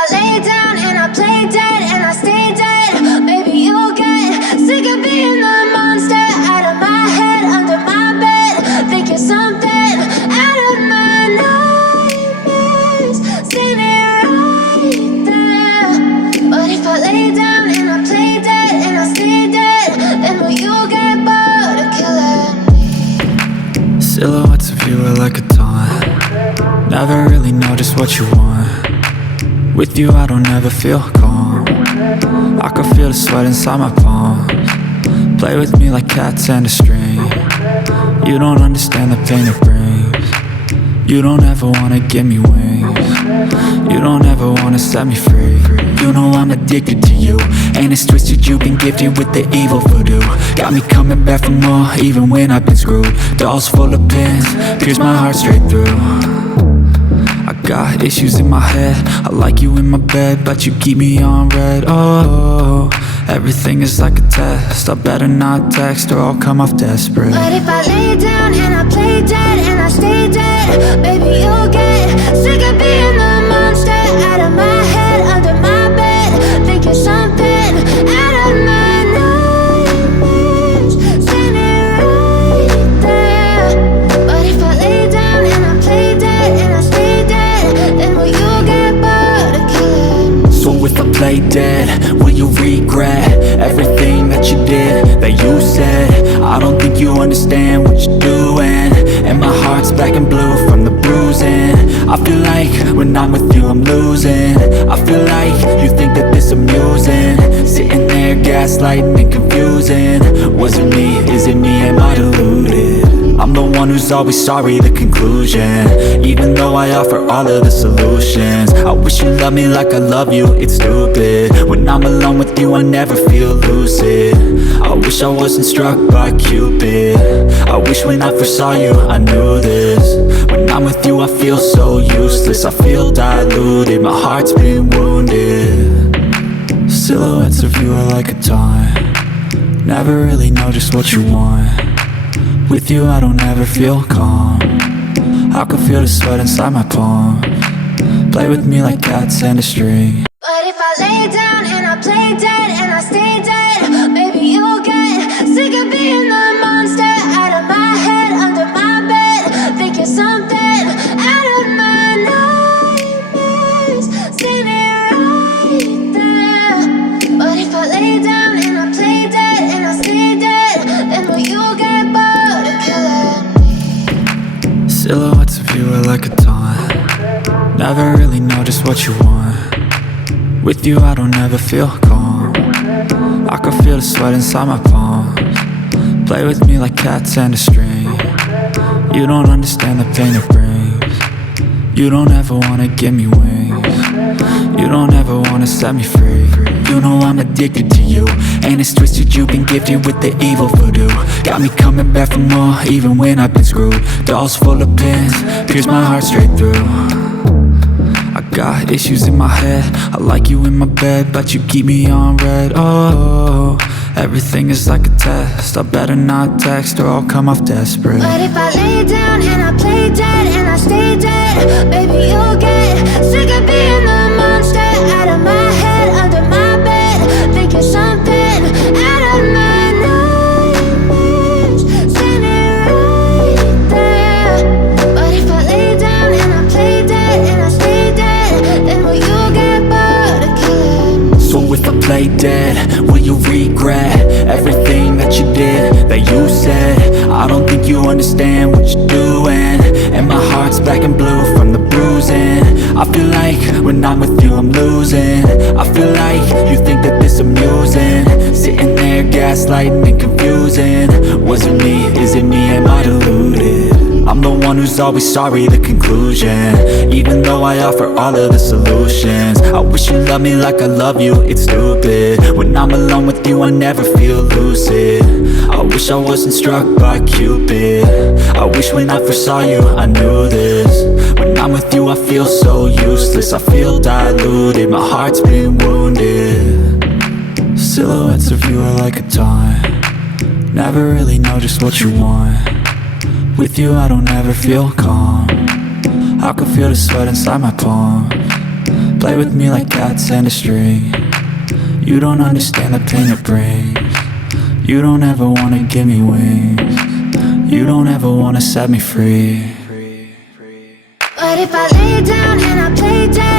I lay down and I play dead and I stay dead, maybe you'll get sick of being the monster out of my head, under my bed, thinking something out of my nightmares, standing right there. But if I lay down and I play dead and I stay dead, then will you get bored of killing me? Silhouettes of you are like a taunt. Never really know just what you want. With you I don't ever feel calm. I can feel the sweat inside my palms. Play with me like cats and a string. You don't understand the pain it brings. You don't ever wanna give me wings. You don't ever wanna set me free. You know I'm addicted to you, and it's twisted you've been gifted with the evil voodoo. Got me coming back for more even when I've been screwed. Dolls full of pins, pierce my heart straight through. I got issues in my head, I like you in my bed, but you keep me on red. Oh, everything is like a test, I better not text or I'll come off desperate. But if I lay down and I play dead and I stay dead, baby you'll get sick of being the monster out of my head, under my bed, thinking something out of my nightmares, standing right there. But if I lay down and I play dead and I stay dead, then will you get bored of killing me? So if I play dead, will you regret everything that you did, that you said? I don't think you understand what you're doing, and my heart's black and blue from the bruising. I feel like when I'm with you I'm losing. I feel like you think that this amusing, sitting there gaslighting and confusing. Was it me? Is it me? Am I deluded? I'm the one who's always sorry, the conclusion, even though I offer all of the solutions. I wish you loved me like I love you, it's stupid. When I'm alone with you I never feel lucid. I wish I wasn't struck by Cupid. I wish when I first saw you I knew this. When I'm with you I feel so useless, I feel diluted, my heart's been wounded. Silhouettes of you are like a taunt. Never really know just what you want. With you I don't ever feel calm. I can feel the sweat inside my palms. Play with me like cats and a string. But if I lay down and I play dead and I stay dead, baby you'll get sick of being the monster out of my head, under my bed, thinking something out of my nightmares, standing right there. But if I lay down and I play dead and I stay dead, then will you get bored of killing me? Silhouettes of you are like a taunt. Never really know just what you want. With you I don't ever feel calm. I can feel the sweat inside my palms. Play with me like cats and a string. You don't understand the pain it brings. You don't ever wanna give me wings. You don't ever wanna set me free. You know I'm addicted to you, and it's twisted you've been gifted with the evil voodoo. Got me coming back for more even when I've been screwed. Dolls full of pins, pierce my heart straight through. I got issues in my head, I like you in my bed, but you keep me on red. Oh, everything is like a test, I better not text or I'll come off desperate. But if I lay down and I play dead and I stay dead, baby you'll get sick of being the monster out of my head, under my bed, thinking something out of my nightmares, standing right there. But if I lay down and I play dead and I stay dead, then will you get bored of killing me? So if I play dead, will you regret everything that you did, that you said? I don't think you understand what you're doing, and my heart's black and blue from the bruising. I feel like when I'm with you I'm losing. I feel like you think that this amusing, sitting there gaslighting and confusing. Was it me? Is it me? Am I deluded? I'm the one who's always sorry, the conclusion, even though I offer all of the solutions. I wish you loved me like I love you, it's stupid. When I'm alone with you I never feel lucid. I wish I wasn't struck by Cupid. I wish when I first saw you I knew this. When I'm with you I feel so useless, I feel diluted, my heart's been wounded. Silhouettes of you are like a taunt. Never really know just what you want. With you I don't ever feel calm. I can feel the sweat inside my palms. Play with me like cats and a string. You don't understand the pain it brings. You don't ever wanna give me wings. You don't ever wanna set me free. But if I lay down and I play dead